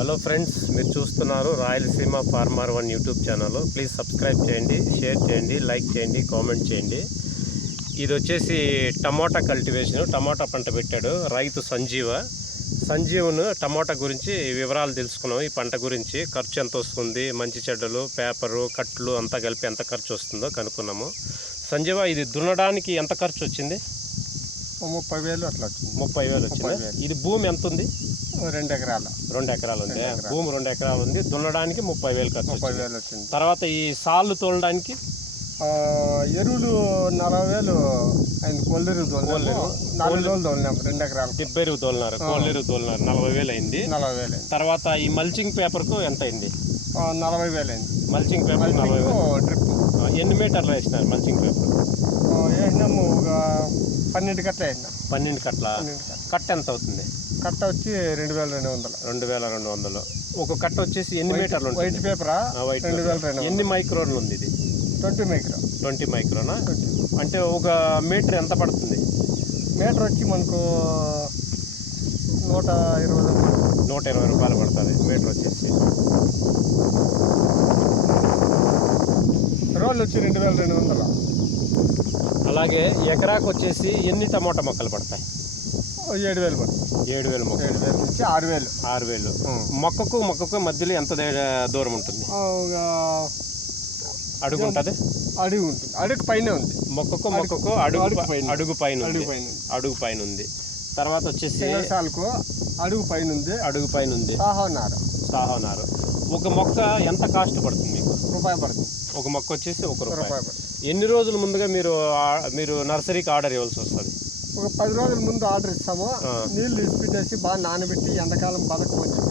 Hello friends మీరు చూస్తున్నారు Rayalaseema farmer one YouTube channel please subscribe చేయండి షేర్ చేయండి లైక్ చేయండి కామెంట్ చేయండి. ఇది వచ్చేసి టమోటా కల్టివేషన్ టమోటా పంట పెట్టాడు రైతు సంజీవ. సంజీవను టమోటా గురించి వివరాలు తెలుసుకున్నాం. ఈ పంట గురించి ఖర్చు ఎంత వస్తుంది మంచి చెడ్డలు పేపరు కట్లు అంతా కలిపి ఎంత ఖర్చు వస్తుందో కనుక్కున్నాము. సంజీవ ఇది దున్నడానికి ఎంత ఖర్చు వచ్చింది? ముప్పై వేలు అట్లా వచ్చింది. ముప్పై వేలు వచ్చింది. ఇది భూమి ఎంత ఉంది రెండు ఎకరాల రెండు ఎకరాలు ఉంది ఎకరాలు. భూమి రెండు ఎకరాలు ఉంది దున్నడానికి ముప్పై వేలు ఖర్చు ముప్పై. వేలు వచ్చింది తర్వాత ఈ సాళ్ళు తోలడానికి? ఆ, ఎరువులు నలభై వేలు అయింది. కొల్లెరువు తోలినాము కొల్లేరు. నాలుగు రోజులు తోలినాము రెండు ఎకరాలకు దిబ్బెరువు తోలినారు. కోళ్ళెరువు తోలినారు. నలభై వేలు అయింది నలభై వేలు తర్వాత ఈ మల్చింగ్ పేపర్కు ఎంత అయింది నలభై వేలు అయింది మల్చింగ్ పేపర్ నలభై ఆ, ఎన్ని మీటర్లు వేసినారు మల్చింగ్ పేపర్? వేసినాము ఒక పన్నెండు కట్ట వేసినాం. పన్నెండు కట్ల? కట్ట ఎంత అవుతుంది? కట్ట వచ్చి రెండు వేల రెండు వందలు. రెండు వేల రెండు వందలు. ఒక కట్ట వచ్చేసి ఎన్ని మీటర్లు వైట్ పేపరా? వైట్ రెండు వేల రెండు ఎన్ని మైక్రోన్లు ఉంది ఇది? Twenty micro. ట్వంటీ మైక్రోనా? అంటే ఒక మీటర్ ఎంత పడుతుంది? మీటర్ వచ్చి మనకు నూట ఇరవై. నూట ఇరవై రూపాయలు పడుతుంది మీటర్ వచ్చేసి. రోడ్లు వచ్చి రెండు వేల రెండు వందలు? అలాగే ఎకరాకు వచ్చేసి ఎన్ని టమోటా మొక్కలు పడతాయి? ఏడు వేలు పడుతుంది. ఏడు వేల మొక్కలు. ఏడు వేలు నుంచి ఆరు వేలు. ఆరు వేలు. మొక్కకు మొక్కకు మధ్యలో ఎంత దూరం ఉంటుంది? అడుగు ఉంటుంది? అడుగు ఉంటుంది. అడుగు పైన ఉంది. మొక్కకు మొక్కకు అడుగు అడుగు పైన. అడుగు పైన అడుగు పైన ఉంది. తర్వాత వచ్చేసి సాల్కు అడుగు పైన ఉంది అడుగు పైన ఉంది సాహోనారు. సాహోనారు. ఒక మొక్క ఎంత కాస్ట్ పడుతుంది మీకు? రూపాయి పడుతుంది. ఒక మొక్క వచ్చేసి ఒక రూపాయి. ఎన్ని రోజుల ముందుగా మీరు మీరు నర్సరీకి ఆర్డర్ ఇవ్వాల్సి వస్తుంది? ఒక పది రోజుల ముందు ఆర్డర్ ఇస్తాము. నీళ్ళు ఇసిపెట్టేసి బాగా నానబెట్టి ఎండాకాలం వచ్చేసి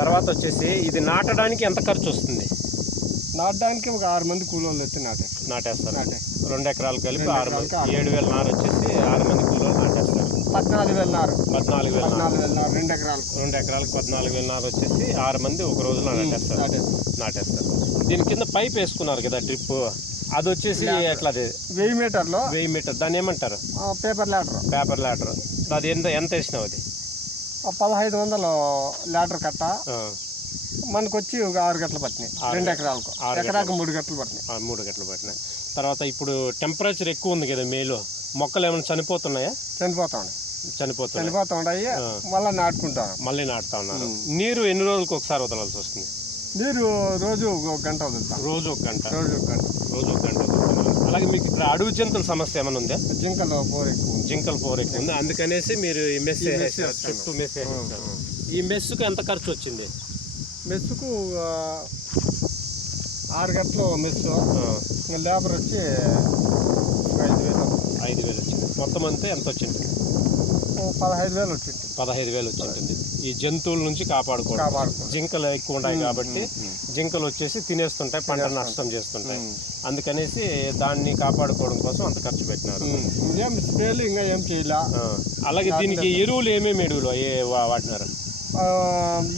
తర్వాత వచ్చేసి ఇది నాటడానికి ఎంత ఖర్చు వస్తుంది? నాటడానికి ఒక ఆరు మంది కూలోళ్ళు వచ్చి నాటే. నాటేస్తారు. నాటే. రెండు ఎకరాలు కలిపి ఆరు. ఏడు వేల నారు వచ్చేసి ఆరు మంది కూలీలు నాటేస్తారు పద్నాలుగు వేల నారు. పద్నాలుగు వేల నారు. పద్నాలుగు వేల నారు రెండు ఎకరాలకు రెండు ఎకరాలకు పద్నాలుగు వేల నారు వచ్చేసి ఆరు మంది ఒక రోజులో నాటేస్తారు. నాటేస్తాం నాటేస్తారు. దీని కింద పైప్ వేసుకున్నారు కదా డ్రిప్ అది వచ్చేసి ఎట్లా అది వెయ్యి మీటర్లో. వెయ్యి మీటర్. దాన్ని ఏమంటారు? ఆ, పేపర్ లీటర్ పేపర్ లాటర్ అది ఎంత ఎంత వేసినావు అది? ఆ, పదహైదు వందలు లీటర్ కట్ట. ఆ, మనకు వచ్చి ఒక ఆరు గంటలు పట్టినాయి. రెండు ఎకరాలకు. ఆరు ఎకరాకు మూడు గంటలు పట్టినాయి. ఆ, మూడు గంటలు పట్టినాయి. తర్వాత ఇప్పుడు టెంపరేచర్ ఎక్కువ ఉంది కదా మేలో. మొక్కలు ఏమైనా చనిపోతున్నాయా? చనిపోతా ఉన్నాయి చనిపోతున్నాయి చనిపోతా ఉన్నాయి. మళ్ళీ నాటుకుంటాం మళ్ళీ నాటుతా ఉన్నారు. నీరు ఎన్ని రోజులకు ఒకసారి వదలాల్సి వస్తుంది? నీరు రోజు ఒక గంట వదులుతాం. రోజు ఒక గంట. రోజు ఒక గంట. రోజు ఒక గంట. అలాగే మీకు ఇక్కడ అడుగు జంతువుల సమస్య ఏమైనా ఉందా? జింకలు బోర్ ఎక్కువ. జింకల్ పోర్ ఎక్కువ ఉంది. అందుకనేసి మీరు ఈ మెస్. చుట్టూ మెస్. ఈ మెస్సుకు ఎంత ఖర్చు వచ్చింది? మెస్సుకు ఆరు గంటలు ఇంకా లేబర్ వచ్చి ఐదు వేలు ఐదు వేలు వచ్చింది. మొత్తం అంతే ఎంత వచ్చింది? పదహైదు వేలు వచ్చింది. పదహైదు వేలు వచ్చింటుంది ఈ జంతువుల నుంచి కాపాడుకోవడం. కాపాడుకో జింకలు ఎక్కువ ఉన్నాయి కాబట్టి జింకలు వచ్చేసి తినేస్తుంటాయి పంట నష్టం చేస్తుంటాయి. అందుకనేసి దాన్ని కాపాడుకోవడం కోసం అంత ఖర్చు పెట్టినారు. ఏం స్ప్రేలు ఇంకా ఏం చేయలే? అలాగే దీనికి ఎరువులు ఏమేమి ఎరువులు వాడినారు?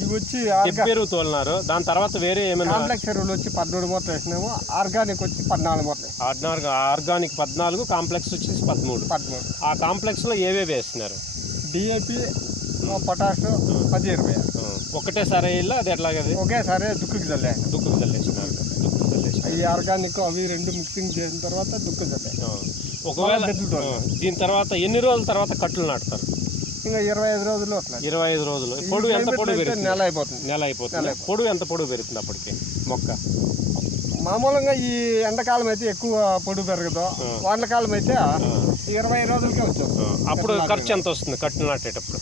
ఇవి వచ్చి తోలినారు. దాని తర్వాత వేరే ఏమైనా కాంప్లెక్స్ ఎరువులు వచ్చి పదమూడు మూటలు వేసినాము. ఆర్గానిక్ వచ్చి పద్నాలుగు మూటలు ఆర్గానిక్ ఆర్గానిక్ పద్నాలుగు కాంప్లెక్స్ వచ్చేసి పదమూడు. పదమూడు. ఆ కాంప్లెక్స్లో ఏవేవి వేస్తున్నారు డిఏపి పొటాష్ పది ఇరవై. ఒకటేసారి ఇలా అది ఎట్లాగది? ఒకేసారి దుక్కుకి చల్లే దుక్కులు చల్లేసినారు ఈ ఆర్గానిక్ అవి రెండు మిక్సింగ్ చేసిన తర్వాత దుక్కు చల్లే ఒకవేళ దీని తర్వాత ఎన్ని రోజుల తర్వాత కట్టులు నాటుతారు? ఇంకా ఇరవై ఐదు రోజులు అట్లా ఇరవై ఐదు రోజులు. పొడుగు ఎంత పొడుగు పెరుగుతుంది? నెల అయిపోతుంది. నెల అయిపోతుంది. పొడుగు ఎంత పొడుగు పెరుగుతుంది అప్పటికి? మొక్క? మామూలుగా ఈ ఎండాకాలం అయితే ఎక్కువ పొడుగు పెరగదు. వానకాలం అయితే ఇరవై రోజులకే ఆ, అప్పుడు ఖర్చు ఎంత వస్తుంది కట్టులు నాటేటప్పుడు?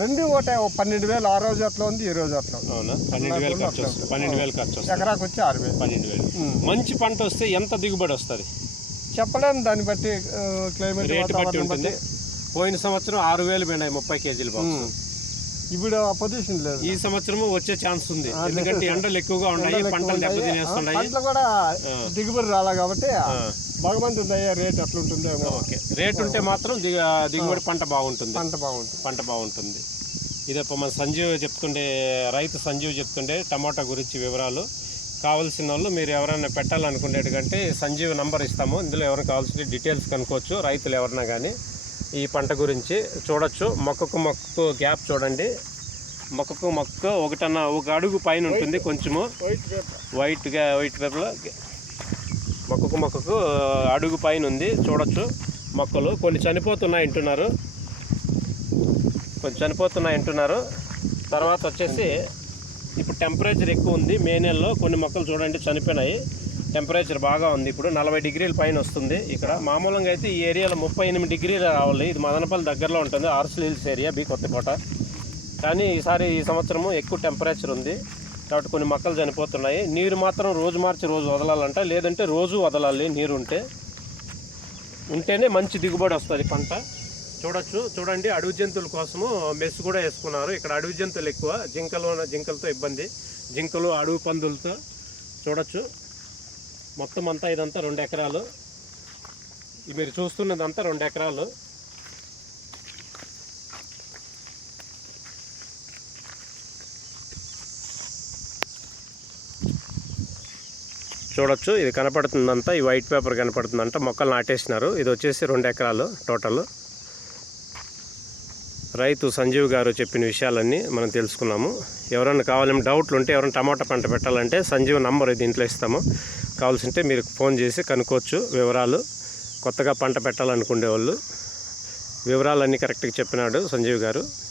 రెండు ఒకటే పన్నెండు వేలు ఆ రోజు అట్లా ఉంది ఈ రోజు అట్లా పన్నెండు వేలు ఖర్చు వస్తుంది. పన్నెండు వేలు ఖర్చు వస్తుంది. ఎకరాకు వచ్చి ఆరు వేలు. పన్నెండు వేలు. మంచి పంట వస్తే ఎంత దిగుబడి వస్తుంది? చెప్పలేము దాన్ని బట్టి క్లైమేట్ రేటు బట్టి వాతావరణం ఉంటుంది. బట్టి. పోయిన సంవత్సరం ఆరు వేలు పోయినాయి ముప్పై కేజీలు బాక్స్ ఇప్పుడు ఆ పొజిషన్ లేదు. ఈ సంవత్సరం వచ్చే ఛాన్స్ ఉంది. ఎందుకంటే ఎండలు ఎక్కువగా ఉన్నాయి పంటలు దెబ్బతినేస్తున్నాయి. పంటలు కూడా దిగుబడి రాలా కాబట్టి దయ రేట్ అట్లుంటుందేమో. ఓకే. రేట్ ఉంటే మాత్రం దిగ దిగుబడి పంట బాగుంటుంది. పంట బాగుంటుంది. పంట బాగుంటుంది. ఇదప్ప మన సంజీవ్ చెప్తుండే రైతు సంజీవ్ చెప్తుండే టమాటా గురించి వివరాలు. కావాల్సిన వాళ్ళు మీరు ఎవరైనా పెట్టాలనుకునేటికంటే సంజీవ్ నంబర్ ఇస్తాము. ఇందులో ఎవరైనా కావాల్సిన డీటెయిల్స్ కనుక్కోవచ్చు. రైతులు ఎవరైనా కానీ ఈ పంట గురించి చూడొచ్చు. మొక్కకు మొక్కకు గ్యాప్ చూడండి. మొక్కకు మొక్క ఒకటన్న ఒక అడుగు పైన ఉంటుంది కొంచెము. వైట్గా వైట్ పేపర్లో మొక్కకు మొక్కకు అడుగు పైన ఉంది. చూడొచ్చు మొక్కలు. కొన్ని చనిపోతున్నాయి అంటున్నారు. కొన్ని చనిపోతున్నాయి అంటున్నారు. తర్వాత వచ్చేసి ఇప్పుడు టెంపరేచర్ ఎక్కువ ఉంది. మే నెలలో కొన్ని మొక్కలు చూడండి చనిపోయినాయి. టెంపరేచర్ బాగా ఉంది. ఇప్పుడు నలభై డిగ్రీల పైన వస్తుంది ఇక్కడ. మామూలుగా అయితే ఈ ఏరియాలో ముప్పై ఎనిమిది డిగ్రీలు రావాలి. ఇది మదనపల్లి దగ్గరలో ఉంటుంది. Horsley hills area B Kothakota. కానీ ఈసారి ఈ సంవత్సరము ఎక్కువ టెంపరేచర్ ఉంది. కాబట్టి కొన్ని మొక్కలు చనిపోతున్నాయి. నీరు మాత్రం రోజు మార్చి రోజు వదలాలంట. లేదంటే రోజు వదలాలి నీరు ఉంటే. ఉంటేనే మంచి దిగుబడి వస్తుంది పంట. చూడొచ్చు. చూడండి. అడవి జంతువుల కోసము మెస్ కూడా వేసుకున్నారు. ఇక్కడ అడవి జంతువులు ఎక్కువ. జింకలు జింకలతో ఇబ్బంది. జింకలు అడవి పందులతో. చూడొచ్చు. మొత్తం అంతా ఇదంతా రెండు ఎకరాలు. మీరు చూస్తున్నదంతా రెండు ఎకరాలు. చూడొచ్చు ఇది కనపడుతుందంతా ఈ వైట్ పేపర్ కనపడుతుందంట మొక్కలు నాటేసినారు. ఇది వచ్చేసి రెండు ఎకరాలు టోటల్. రైతు సంజీవ్ గారు చెప్పిన విషయాలన్నీ మనం తెలుసుకున్నాము. ఎవరైనా కావాలంటే డౌట్లు ఉంటే ఎవరైనా టమాటా పంట పెట్టాలంటే సంజీవ్ నంబర్ దీంట్లో ఇస్తాము. కావాల్సింటే మీరు ఫోన్ చేసి కనుక్కోవచ్చు వివరాలు. కొత్తగా పంట పెట్టాలనుకునే వాళ్ళు. వివరాలన్నీ కరెక్ట్గా చెప్పినాడు సంజీవ్ గారు.